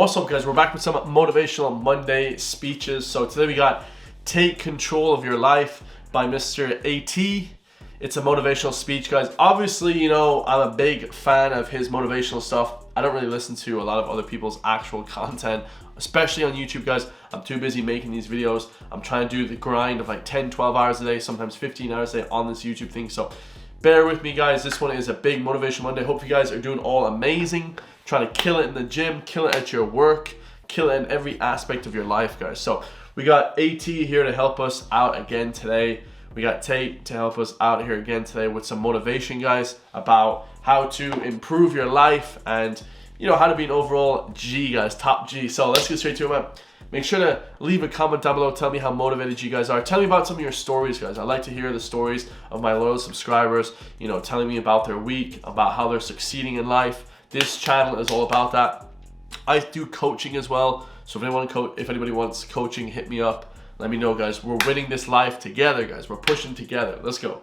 What's up, guys? We're back with some motivational Monday speeches. So today we got Take Control of Your Life by Mr. Tate. It's a motivational speech, guys. Obviously, you know, I'm a big fan of his motivational stuff. I don't really listen to a lot of other people's actual content, especially on YouTube, guys. I'm too busy making these videos. I'm trying to do the grind of like 10, 12 hours a day, sometimes 15 hours a day on this YouTube thing. So bear with me, guys. This one is a big motivation Monday. Hope you guys are doing all amazing. Trying to kill it in the gym, kill it at your work, kill it in every aspect of your life, guys. So we got AT here to help us out again today. We got Tate to help us out here again today with some motivation, guys, about how to improve your life and, you know, how to be an overall G, guys, top G. So let's get straight to it, man. Make sure to leave a comment down below. Tell me how motivated you guys are. Tell me about some of your stories, guys. I like to hear the stories of my loyal subscribers, you know, telling me about their week, about how they're succeeding in life. This channel is all about that. I do coaching as well. So if anybody wants coaching, hit me up. Let me know, guys. We're winning this life together, guys. We're pushing together. Let's go.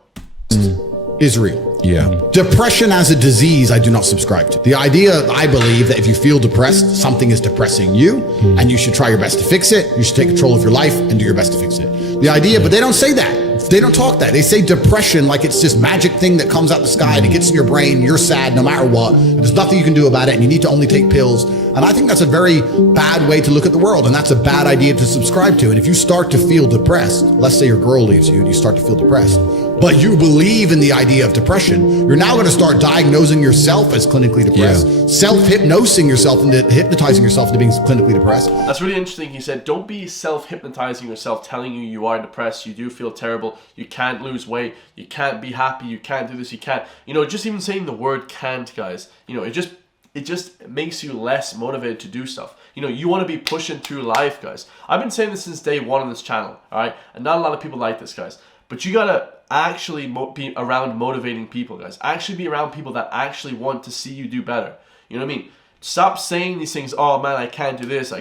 Is real. Yeah. Depression as a disease, I do not subscribe to. The idea, I believe, that if you feel depressed, something is depressing you, and you should try your best to fix it. You should take control of your life and do your best to fix it. The idea, but they don't say that. They don't talk that. They say depression like it's this magic thing that comes out the sky and it gets in your brain. You're sad no matter what. There's nothing you can do about it, and you need to only take pills. And I think that's a very bad way to look at the world, and that's a bad idea to subscribe to. And if you start to feel depressed, let's say your girl leaves you and you start to feel depressed, but you believe in the idea of depression, you're now going to start diagnosing yourself as clinically depressed, self-hypnosing yourself into hypnotizing yourself into being clinically depressed. That's really interesting. He said, don't be self-hypnotizing yourself, telling you are depressed, you do feel terrible, you can't lose weight, you can't be happy, you can't do this, you can't. You know, just even saying the word can't, guys, you know, it just makes you less motivated to do stuff. You know, you want to be pushing through life, guys. I've been saying this since day one on this channel, all right? And not a lot of people like this, guys. But you got to actually be around motivating people, guys. Actually be around people that actually want to see you do better. You know what I mean? Stop saying these things, oh man, I can't do this,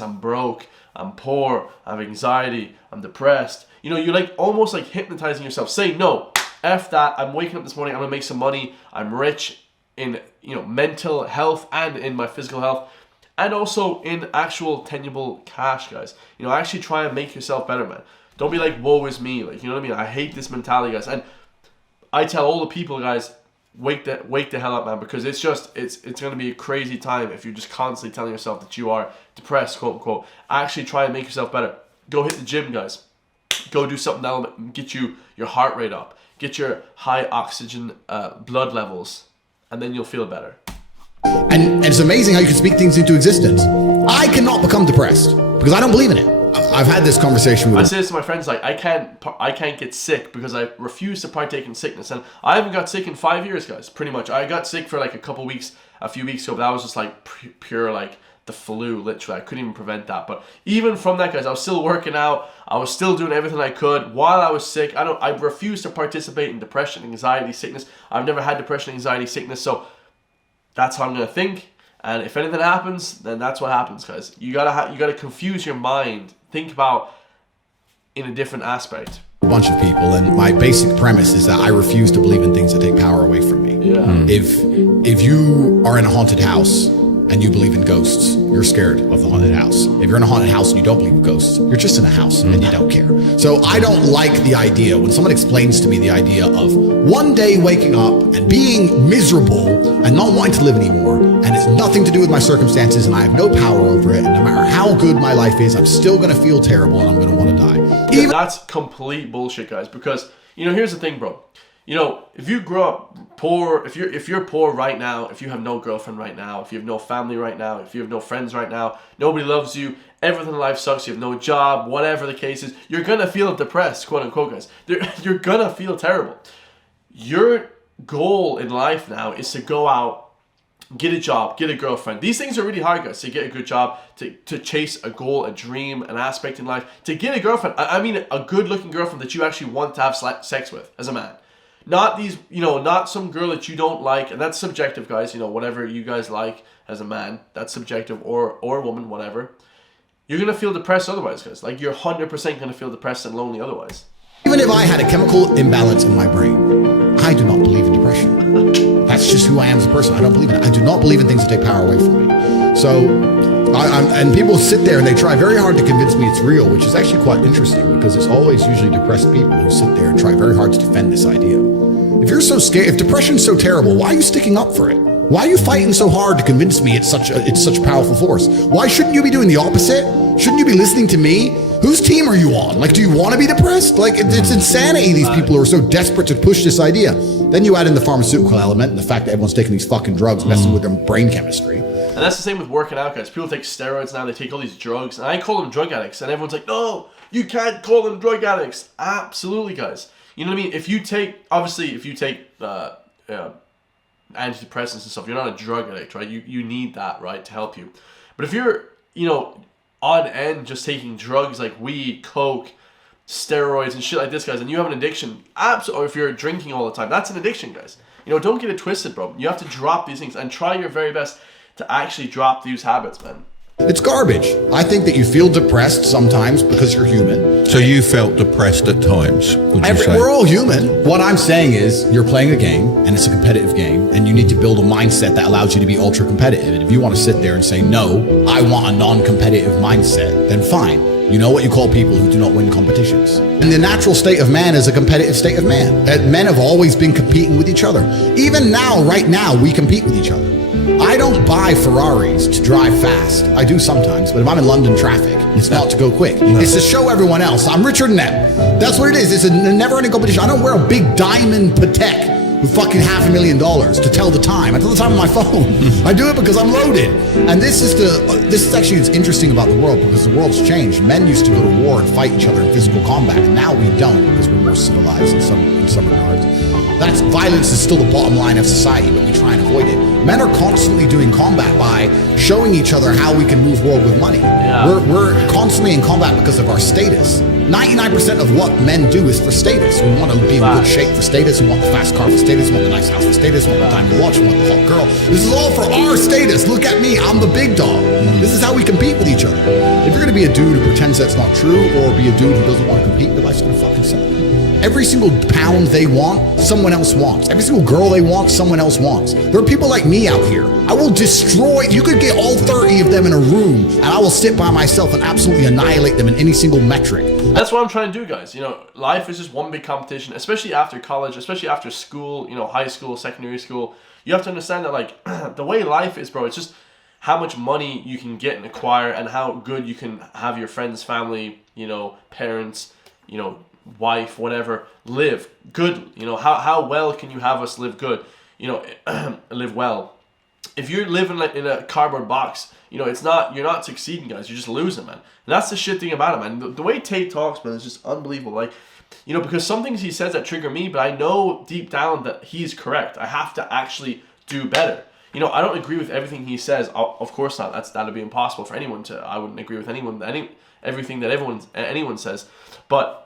I'm broke, I'm poor, I have anxiety, I'm depressed. You know, you're like almost like hypnotizing yourself. Say, no, F that, I'm waking up this morning, I'm gonna make some money, I'm rich in, you know, mental health and in my physical health, and also in actual tangible cash, guys. You know, actually try and make yourself better, man. Don't be like, woe is me. Like, you know what I mean? I hate this mentality, guys. And I tell all the people, guys, wake the hell up, man, because it's going to be a crazy time if you're just constantly telling yourself that you are depressed, quote unquote. Actually try and make yourself better. Go hit the gym, guys. Go do something that'll get your heart rate up, get your high oxygen blood levels, and then you'll feel better. And it's amazing how you can speak things into existence. I cannot become depressed because I don't believe in it. I've had this conversation with. I say this to my friends, like, I can't get sick because I refuse to partake in sickness, and I haven't got sick in 5 years, guys. Pretty much, I got sick for like a few weeks ago, but that was just like pure like the flu. Literally, I couldn't even prevent that. But even from that, guys, I was still working out. I was still doing everything I could while I was sick. I refuse to participate in depression, anxiety, sickness. I've never had depression, anxiety, sickness, so that's how I'm gonna think. And if anything happens, then that's what happens, guys. You gotta confuse your mind. Think about in a different aspect. A bunch of people, and my basic premise is that I refuse to believe in things that take power away from me. Yeah. If you are in a haunted house and you believe in ghosts, you're scared of the haunted house. If you're in a haunted house and you don't believe in ghosts, you're just in a house and you don't care. So I don't like the idea when someone explains to me the idea of one day waking up and being miserable and not wanting to live anymore, and it's nothing to do with my circumstances and I have no power over it, and no matter how good my life is, I'm still gonna feel terrible and I'm gonna wanna die. That's complete bullshit, guys, because, you know, here's the thing, bro. You know, if you grow up poor, if you're poor right now, if you have no girlfriend right now, if you have no family right now, if you have no friends right now, nobody loves you, everything in life sucks, you have no job, whatever the case is, you're gonna feel depressed, quote unquote, guys. You're gonna feel terrible. Your goal in life now is to go out, get a job, get a girlfriend. These things are really hard, guys, to get a good job, to chase a goal, a dream, an aspect in life, to get a girlfriend. I mean a good looking girlfriend that you actually want to have sex with as a man. Not these, you know, not some girl that you don't like, and that's subjective, guys. You know, whatever you guys like as a man, that's subjective, or a woman, whatever. You're gonna feel depressed otherwise, guys. Like, you're 100% gonna feel depressed and lonely otherwise. Even if I had a chemical imbalance in my brain, I do not believe in depression. That's just who I am as a person. I don't believe in it. I do not believe in things that take power away from me. So And people sit there and they try very hard to convince me it's real, which is actually quite interesting because it's always usually depressed people who sit there and try very hard to defend this idea. If you're so scared, if depression's so terrible, why are you sticking up for it? Why are you fighting so hard to convince me it's such a powerful force? Why shouldn't you be doing the opposite? Shouldn't you be listening to me? Whose team are you on? Like, do you want to be depressed? Like, it's insanity, these people who are so desperate to push this idea. Then you add in the pharmaceutical element and the fact that everyone's taking these fucking drugs, messing with their brain chemistry. And that's the same with working out, guys. People take steroids now, they take all these drugs, and I call them drug addicts, and everyone's like, no, you can't call them drug addicts. Absolutely, guys. You know what I mean? If you take antidepressants and stuff, you're not a drug addict, right? You need that, right, to help you. But if you're, on end just taking drugs like weed, coke, steroids and shit like this, guys, and you have an addiction, or if you're drinking all the time, that's an addiction, guys. Don't get it twisted, bro. You have to drop these things and try your very best to actually drop these habits, man. It's garbage. I think that you feel depressed sometimes because you're human. So you felt depressed at times, would you say? We're all human. What I'm saying is you're playing a game and it's a competitive game and you need to build a mindset that allows you to be ultra competitive. And if you want to sit there and say, no, I want a non-competitive mindset, then fine. You know what you call people who do not win competitions. And the natural state of man is a competitive state of man. Men have always been competing with each other. Even now, right now, we compete with each other. I don't buy Ferraris to drive fast. I do sometimes, but if I'm in London traffic, it's not to go quick. No. It's to show everyone else I'm richer than them. That's what it is. It's a never-ending competition. I don't wear a big diamond Patek with fucking $500,000 to tell the time. I tell the time on my phone. I do it because I'm loaded. And this is actually what's interesting about the world, because the world's changed. Men used to go to war and fight each other in physical combat, and now we don't because we're more civilized in some regards. Violence is still the bottom line of society, but we try and avoid it. Men are constantly doing combat by showing each other how we can move world with money. Yeah. We're constantly in combat because of our status. 99% of what men do is for status. We want to be in good shape for status. We want the fast car for status. We want the nice house for status. We want the diamond watch. We want the hot girl. This is all for our status. Look at me. I'm the big dog. This is how we compete with each other. If you're going to be a dude who pretends that's not true, or be a dude who doesn't want to compete, your life's going to fucking suck. Every single pound they want, someone else wants. Every single girl they want, someone else wants. There are people like me out here. I will destroy, you could get all 30 of them in a room, and I will sit by myself and absolutely annihilate them in any single metric. That's what I'm trying to do, guys. Life is just one big competition, especially after college, especially after school, high school, secondary school. You have to understand that, like, the way life is, bro, it's just how much money you can get and acquire and how good you can have your friends, family, parents, wife, whatever, live good. How well can you have us live good? Live well. If you're living like in a cardboard box, you're not succeeding, guys. You're just losing, man. And that's the shit thing about it, man. The way Tate talks, man, is just unbelievable. Like, because some things he says that trigger me, but I know deep down that he's correct. I have to actually do better. I don't agree with everything he says. Of course not. That'd be impossible for anyone to. I wouldn't agree with everything that anyone says. But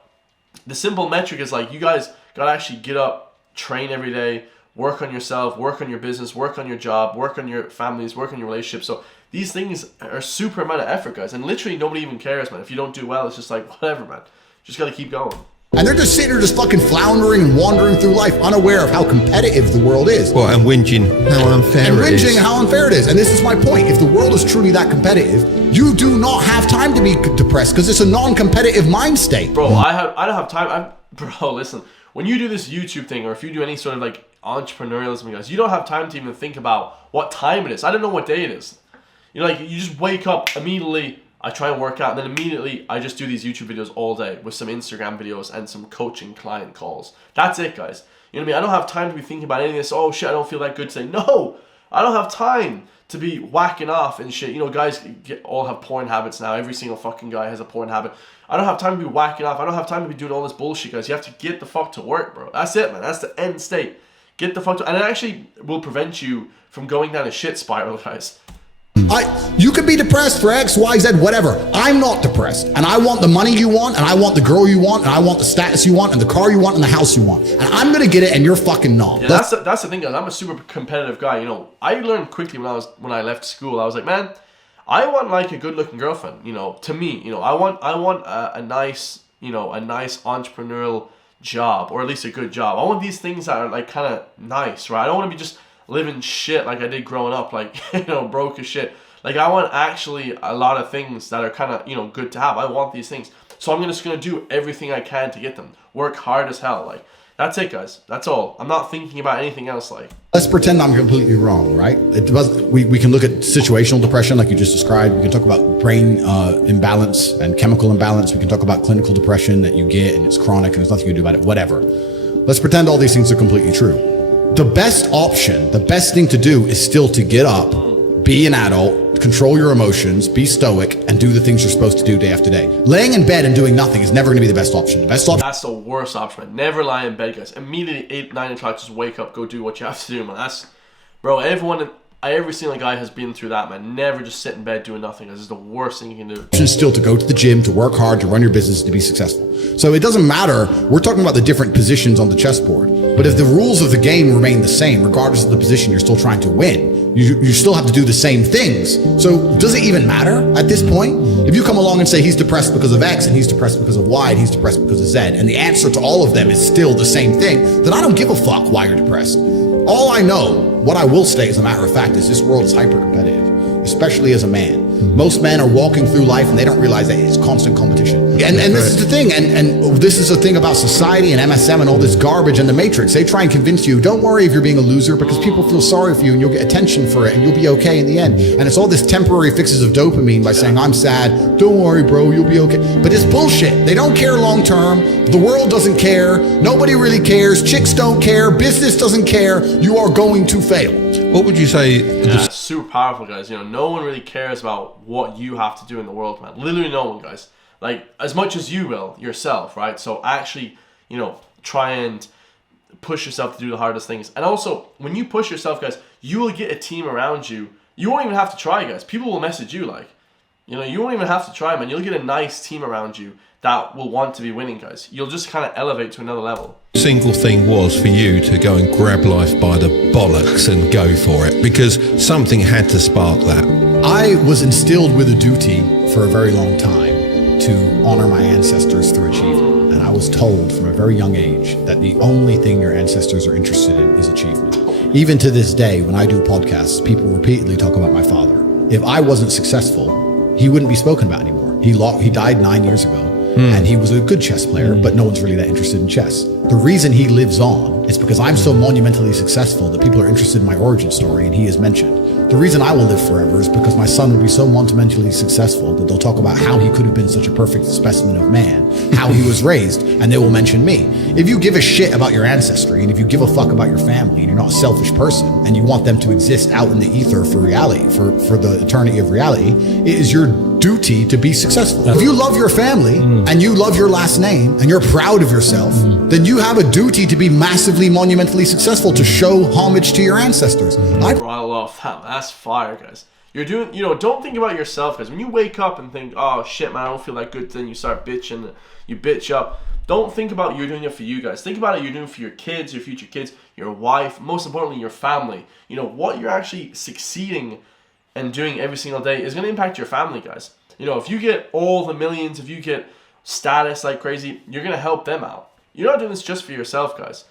the simple metric is, like, you guys gotta actually get up, train every day, work on yourself, work on your business, work on your job, work on your families, work on your relationships. So these things are super amount of effort, guys, and literally nobody even cares, man. If you don't do well, it's just like, whatever, man. Just gotta keep going. And they're just sitting there just fucking floundering and wandering through life, unaware of how competitive the world is. Well, and whinging how unfair it is. And whinging how unfair it is. And this is my point. If the world is truly that competitive, you do not have time to be depressed because it's a non-competitive mind state. Bro, I don't have time. Bro, listen. When you do this YouTube thing, or if you do any sort of like entrepreneurialism, guys, you don't have time to even think about what time it is. I don't know what day it is. You just wake up immediately. I try and work out, and then immediately I just do these YouTube videos all day with some Instagram videos and some coaching client calls. That's it, guys. You know what I mean? I don't have time to be thinking about any of this. Oh shit, I don't feel that good today. No, I don't have time to be whacking off and shit. Guys all have porn habits now. Every single fucking guy has a porn habit. I don't have time to be whacking off. I don't have time to be doing all this bullshit, guys. You have to get the fuck to work, bro. That's it, man. That's the end state. Get the fuck to, and it actually will prevent you from going down a shit spiral, guys. You could be depressed for X, Y, Z, whatever. I'm not depressed. And I want the money you want, and I want the girl you want, and I want the status you want, and the car you want, and the house you want. And I'm going to get it, and you're fucking not. Yeah, that's the thing, guys. I'm a super competitive guy. I learned quickly when I left school. I was like, man, I want like a good-looking girlfriend. To me, I want a nice, a nice entrepreneurial job, or at least a good job. I want these things that are like kind of nice, right? I don't want to be just living shit like I did growing up, like, broke as shit. Like, I want actually a lot of things that are kind of, you know, good to have. I want these things. So I'm just going to do everything I can to get them. Work hard as hell. Like, that's it, guys. That's all. I'm not thinking about anything else. Like, let's pretend I'm completely wrong, right? We can look at situational depression like you just described. We can talk about brain imbalance and chemical imbalance. We can talk about clinical depression that you get and it's chronic and there's nothing you can do about it, whatever. Let's pretend all these things are completely true. The best option, the best thing to do is still to get up, be an adult, control your emotions, be stoic, and do the things you're supposed to do day after day. Laying in bed and doing nothing is never going to be the best option. The best option. That's the worst option, man. Never lie in bed, guys. Immediately 8, 9 o'clock, just wake up, go do what you have to do, man. Bro, every single guy has been through that, man. Never just sit in bed doing nothing. This is the worst thing you can do. Option still to go to the gym, to work hard, to run your business, to be successful. So it doesn't matter. We're talking about the different positions on the chessboard. But if the rules of the game remain the same, regardless of the position you're still trying to win, you still have to do the same things. So does it even matter at this point? If you come along and say he's depressed because of X and he's depressed because of Y and he's depressed because of Z, and the answer to all of them is still the same thing, then I don't give a fuck why you're depressed. All I know, what I will state as a matter of fact, is this world is hyper competitive, especially as a man. Most men are walking through life and they don't realize that it's constant competition. And this is the thing, and this is the thing about society and MSM and all this garbage and the Matrix. They try and convince you, don't worry if you're being a loser, because people feel sorry for you and you'll get attention for it and you'll be okay in the end. And it's all this temporary fixes of dopamine by saying, I'm sad, don't worry bro, you'll be okay. But it's bullshit. They don't care long term. The world doesn't care. Nobody really cares. Chicks don't care. Business doesn't care. You are going to fail. What would you say? Yeah, it's super powerful, guys. You know, no one really cares about what you have to do in the world, man. Literally no one, guys. Like, as much as you will yourself, right? So actually, you know, try and push yourself to do the hardest things. And also, when you push yourself, guys, you will get a team around you. You won't even have to try, guys. People will message you, like, you know, you won't even have to try, man. You'll get a nice team around you that will want to be winning, guys. You'll just kind of elevate to another level. Single thing was for you to go and grab life by the bollocks and go for it, because something had to spark that. I was instilled with a duty for a very long time to honor my ancestors through achievement. And I was told from a very young age that the only thing your ancestors are interested in is achievement. Even to this day, when I do podcasts, people repeatedly talk about my father. If I wasn't successful, he wouldn't be spoken about anymore. He died 9 years ago. And he was a good chess player, but no one's really that interested in chess. The reason he lives on is because I'm so monumentally successful that people are interested in my origin story, and he is mentioned. The reason I will live forever is because my son will be so monumentally successful that they'll talk about how he could have been such a perfect specimen of man, how he was raised, and they will mention me. If you give a shit about your ancestry, and if you give a fuck about your family, and you're not a selfish person, and you want them to exist out in the ether for reality, for the eternity of reality, it is your duty to be successful. If you love your family and you love your last name and you're proud of yourself, then you have a duty to be massively monumentally successful, to show homage to your ancestors. I love that. That's fire, guys. You're doing, you know, don't think about yourself, guys. When you wake up and think, oh shit, man, I don't feel that good, then you start bitching, you bitch up. Don't think about you're doing it for you guys. Think about it, you're doing it for your kids, your future kids, your wife, most importantly, your family. You know, what you're actually succeeding and doing every single day is going to impact your family, guys. You know, if you get all the millions, if you get status like crazy, you're going to help them out. You're not doing this just for yourself, guys.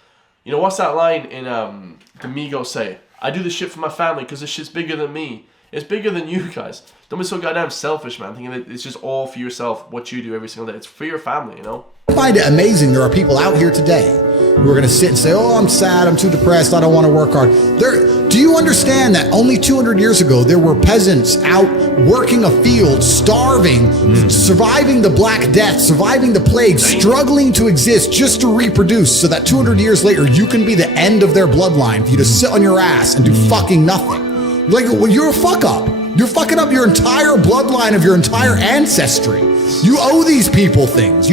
You know, what's that line in the Migos say? I do this shit for my family because this shit's bigger than me. It's bigger than you guys. Don't be so goddamn selfish, man, thinking that it's just all for yourself, what you do every single day. It's for your family, you know? I find it amazing there are people out here today who are going to sit and say, oh, I'm sad, I'm too depressed, I don't want to work hard. Do you understand that only 200 years ago there were peasants out working a field, starving, surviving the Black Death, surviving the plague, struggling to exist just to reproduce, so that 200 years later you can be the end of their bloodline for you to sit on your ass and do fucking nothing? Like, well, you're a fuck up. You're fucking up your entire bloodline of your entire ancestry. You owe these people things.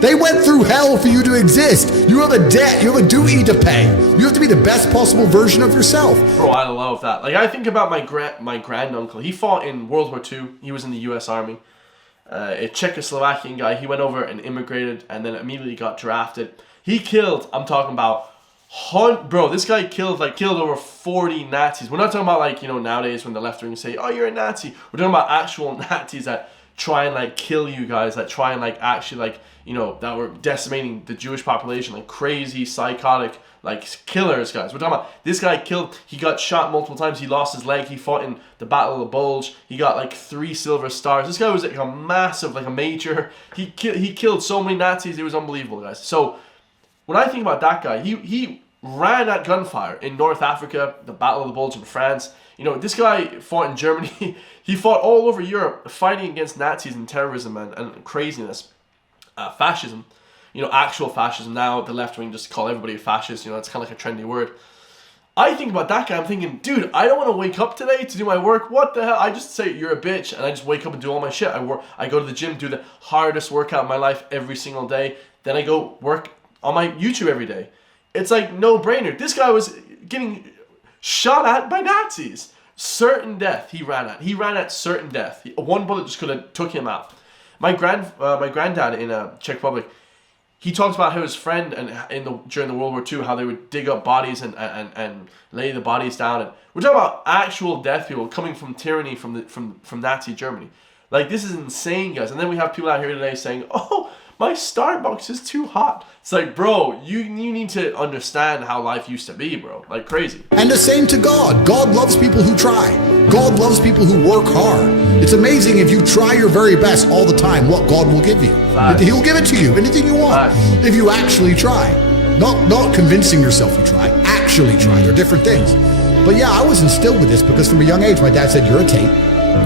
They went through hell for you to exist. You have a debt. You have a duty to pay. You have to be the best possible version of yourself. Bro, I love that. Like, I think about my granduncle. He fought in World War II. He was in the U.S. Army. A Czechoslovakian guy. He went over and immigrated and then immediately got drafted. He killed, I'm talking about, bro, this guy killed over 40 Nazis. We're not talking about, like, you know, nowadays when the left wing say, oh, you're a Nazi. We're talking about actual Nazis that try and, like, kill you guys, that try and, like, actually, like, you know, that were decimating the Jewish population, like crazy, psychotic like killers, guys. We're talking about this guy he got shot multiple times. He lost his leg. He fought in the Battle of the Bulge. He got like 3 silver stars. This guy was like a massive, like a major. He killed so many Nazis. It was unbelievable, guys. So when I think about that guy, he ran at gunfire in North Africa, the Battle of the Bulge in France. You know, this guy fought in Germany. He fought all over Europe fighting against Nazis and terrorism and craziness. Fascism. You know, actual fascism. Now the left wing just call everybody a fascist. You know, it's kind of like a trendy word. I think about that guy. I'm thinking, dude, I don't want to wake up today to do my work. What the hell? I just say you're a bitch, and I just wake up and do all my shit. I go to the gym, do the hardest workout of my life every single day. Then I go work on my YouTube every day. It's like no brainer. This guy was getting shot at by Nazis. Certain death he ran at. He ran at certain death. One bullet just could have took him out. My granddad in Czech Republic, he talks about how his friend during the World War II, how they would dig up bodies and lay the bodies down. And we're talking about actual death people coming from tyranny from Nazi Germany. Like, this is insane, guys. And then we have people out here today saying, oh, my Starbucks is too hot. It's like, bro, you need to understand how life used to be, bro. Like, crazy. And the same to God. God loves people who try. God loves people who work hard. It's amazing if you try your very best all the time, what God will give you. Facts. He'll give it to you, anything you want. Facts. If you actually try. Not convincing yourself you try, actually try. They're different things. But yeah, I was instilled with this because from a young age, my dad said, you're a Tate.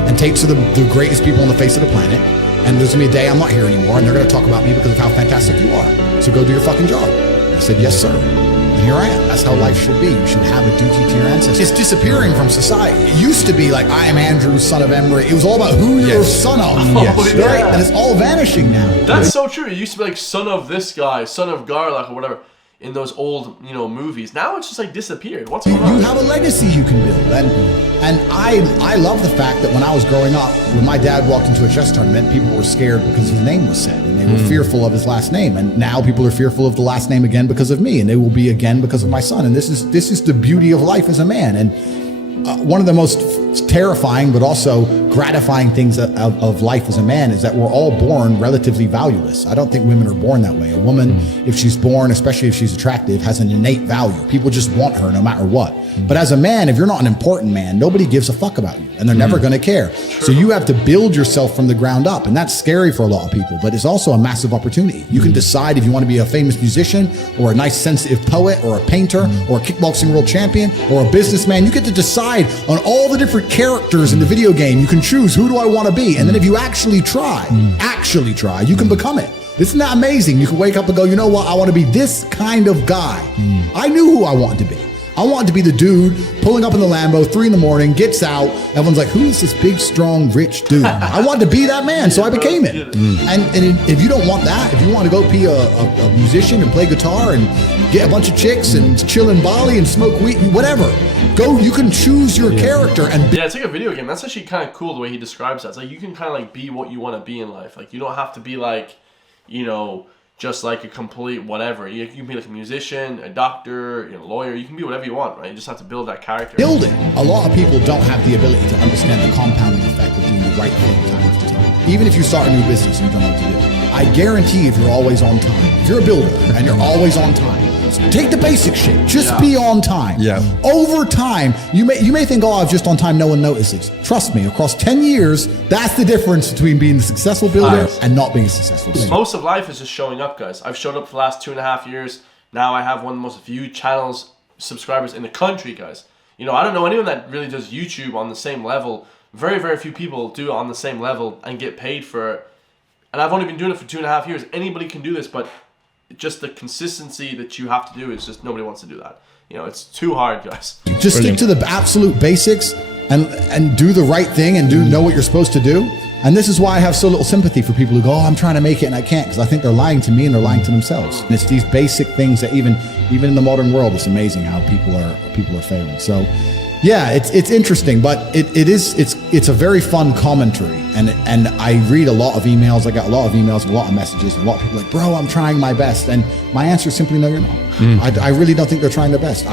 And Tates are the greatest people on the face of the planet. And there's gonna be a day I'm not here anymore, and they're gonna talk about me because of how fantastic you are. So go do your fucking job. I said, yes, sir. And here I am. That's how life should be. You should have a duty to your ancestors. It's disappearing from society. It used to be like, I am Andrew, son of Emery. It was all about who you're son of. Yes. Right? Yeah. And it's all vanishing now. That's so true. It used to be like son of this guy, son of Garlock or whatever in those old, movies. Now it's just like disappeared. What's going on? You have a legacy you can build. And I love the fact that when I was growing up, when my dad walked into a chess tournament, people were scared because his name was said, and they were fearful of his last name. And now people are fearful of the last name again because of me, and they will be again because of my son. And this is the beauty of life as a man. And one of the most terrifying but also gratifying things of life as a man is that we're all born relatively valueless. I don't think women are born that way. A woman, if she's born, especially if she's attractive, has an innate value. People just want her no matter what. But as a man, if you're not an important man, nobody gives a fuck about you, and they're never going to care. True. So you have to build yourself from the ground up, and that's scary for a lot of people, but it's also a massive opportunity. You can decide if you want to be a famous musician or a nice sensitive poet or a painter or a kickboxing world champion or a businessman. You get to decide on all the different characters in the video game. You can choose, who do I want to be? And then if you actually try, you can become it. Isn't that amazing? You can wake up and go, you know what? I want to be this kind of guy. I knew who I wanted to be. I wanted to be the dude pulling up in the Lambo, 3 a.m, gets out. Everyone's like, who is this big, strong, rich dude? I wanted to be that man, so I became it. And if you don't want that, if you want to go be a musician and play guitar and get a bunch of chicks and chill in Bali and smoke weed, whatever, go, you can choose your character. And yeah, it's like a video game. That's actually kind of cool the way he describes that. It's like you can kind of like be what you want to be in life. Like you don't have to be like, just like a complete whatever. You can be like a musician, a doctor, a lawyer. You can be whatever you want, right? You just have to build that character. Build it. A lot of people don't have the ability to understand the compounding effect of doing the right thing time after time. Even if you start a new business and you don't know what to do, I guarantee if you're always on time, if you're a builder and you're always on time, take the basic shit. Just be on time. Yeah. Over time, you may think, oh, I'm just on time, no one notices. Trust me, across 10 years, that's the difference between being a successful builder and not being a successful builder. Most of life is just showing up, guys. I've showed up for the last 2.5 years. Now I have one of the most viewed channels, subscribers in the country, guys. I don't know anyone that really does YouTube on the same level. Very, very few people do it on the same level and get paid for it. And I've only been doing it for 2.5 years. Anybody can do this, but just the consistency that you have to do is just nobody wants to do that. It's too hard, guys. Just stick to the absolute basics and do the right thing and know what you're supposed to do. And this is why I have so little sympathy for people who go, oh, I'm trying to make it and I can't, because I think they're lying to me and they're lying to themselves. And it's these basic things that even in the modern world, it's amazing how people are failing. So yeah, it's interesting, but it's a very fun commentary, and I read a lot of emails. I got a lot of emails, a lot of messages, and a lot of people like, bro, I'm trying my best, and my answer is simply no, you're not. I really don't think they're trying their best.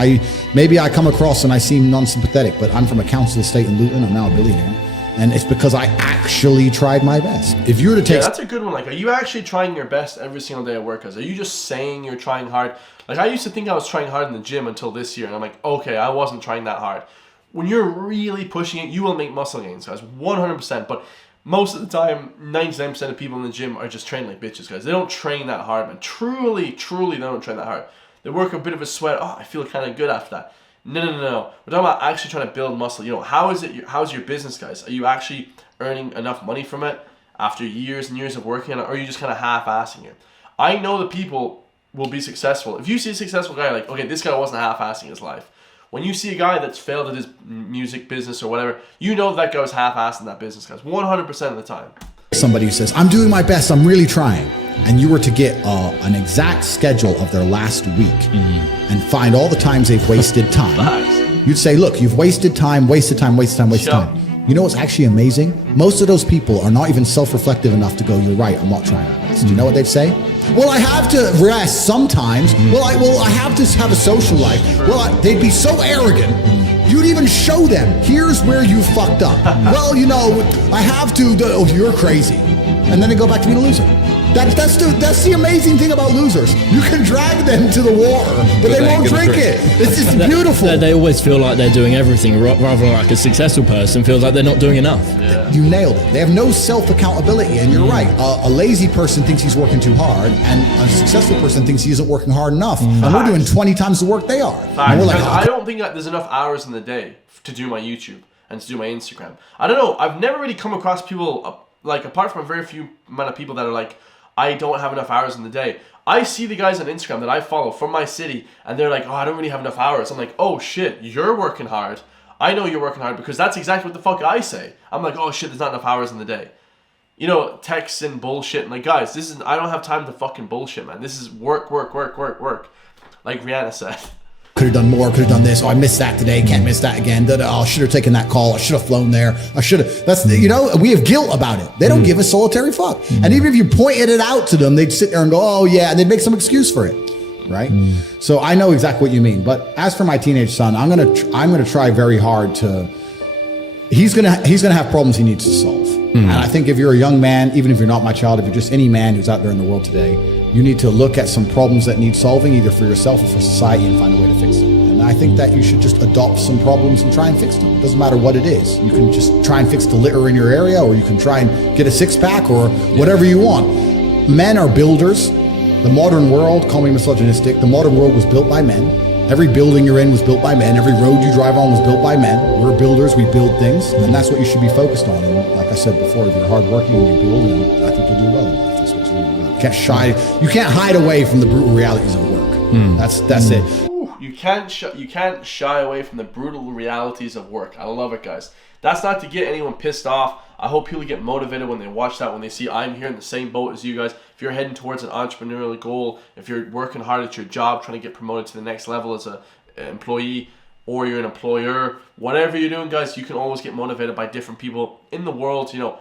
Maybe I come across and I seem non-sympathetic, but I'm from a council estate in Luton. I'm now a billionaire, And it's because I actually tried my best. If you were to take... Yeah, that's a good one. Like, are you actually trying your best every single day at work? Are you just saying you're trying hard? Like, I used to think I was trying hard in the gym until this year, and I'm like, okay, I wasn't trying that hard. When you're really pushing it, you will make muscle gains, guys, 100%. But most of the time, 99% of people in the gym are just training like bitches, guys. They don't train that hard, man. Truly, they don't train that hard. They work a bit of a sweat. Oh, I feel kind of good after that. No. We're talking about actually trying to build muscle. You know, how's your business, guys? Are you actually earning enough money from it after years and years of working on it, or are you just kind of half-assing it? I know that people will be successful. If you see a successful guy, like, okay, this guy wasn't half-assing his life. When you see a guy that's failed at his music business or whatever, you know that guy was half-assing that business, guys, 100% of the time. Somebody who says, I'm doing my best, I'm really trying, and you were to get an exact schedule of their last week and find all the times they've wasted time, you'd say, look, you've wasted time. You know what's actually amazing? Most of those people are not even self-reflective enough to go, you're right, I'm not trying my best. Do you know what they'd say? Well, I have to rest sometimes. Well, I have to have a social life. They'd be so arrogant. You'd even show them, here's where you fucked up. Well, you know, I have to, oh, you're crazy. And then they go back to being a loser. That's the amazing thing about losers. You can drag them to the water, but they won't drink it. It's just beautiful. They always feel like they're doing everything, rather than like a successful person feels like they're not doing enough. Yeah. You nailed it. They have no self-accountability, and you're right. A lazy person thinks he's working too hard, and a successful person thinks he isn't working hard enough. And we're doing 20 times the work they are. And we're like, I don't think that there's enough hours in the day to do my YouTube and to do my Instagram. I don't know. I've never really come across people, like, apart from a very few amount of people that are like, I don't have enough hours in the day. I see the guys on Instagram that I follow from my city, and they're like, oh, I don't really have enough hours. I'm like, oh shit, you're working hard. I know you're working hard because that's exactly what the fuck I say. I'm like, oh shit, there's not enough hours in the day. You know, texts and bullshit. And like, guys, I don't have time to fucking bullshit, man. This is work. Like Rihanna said. could have done more, could have done this. Oh, I missed that today, can't miss that again. Oh, I should have taken that call. I should have flown there. I should have. That's, you know, we have guilt about it. They don't give a solitary fuck. And even if you pointed it out to them, they'd sit there and go, oh yeah, and they'd make some excuse for it. Right? So I know exactly what you mean. But as for my teenage son, I'm gonna try very hard to. He's gonna have problems he needs to solve. And I think if you're a young man, even if you're not my child, if you're just any man who's out there in the world today, you need to look at some problems that need solving, either for yourself or for society, and find a way to fix them. And I think that you should just adopt some problems and try and fix them. It doesn't matter what it is. You can just try and fix the litter in your area, or you can try and get a six-pack, or whatever you want. Men are builders. The modern world, call me misogynistic, the modern world was built by men. Every building you're in was built by men. Every road you drive on was built by men. We're builders, we build things, and that's what you should be focused on. And like I said before, if you're hardworking and you build, and I think you'll do well in life. That's what's really about. You can't hide away from the brutal realities of work. That's it. Ooh, you can't shy away from the brutal realities of work. I love it, guys. That's not to get anyone pissed off. I hope people get motivated when they watch that, when they see I'm here in the same boat as you guys. If you're heading towards an entrepreneurial goal, if you're working hard at your job, trying to get promoted to the next level as an employee, or you're an employer, whatever you're doing, guys, you can always get motivated by different people in the world, you know.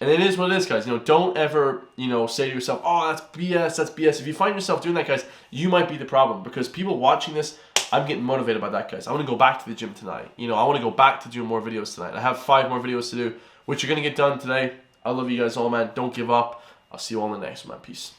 And it is what it is, guys. You know, don't ever, you know, say to yourself, oh, that's BS, that's BS. If you find yourself doing that, guys, you might be the problem, because people watching this, I'm getting motivated by that, guys. I want to go back to the gym tonight. You know, I want to go back to doing more videos tonight. I have 5 more videos to do, which are going to get done today. I love you guys all, man. Don't give up. I'll see you all in the next one, man. Peace.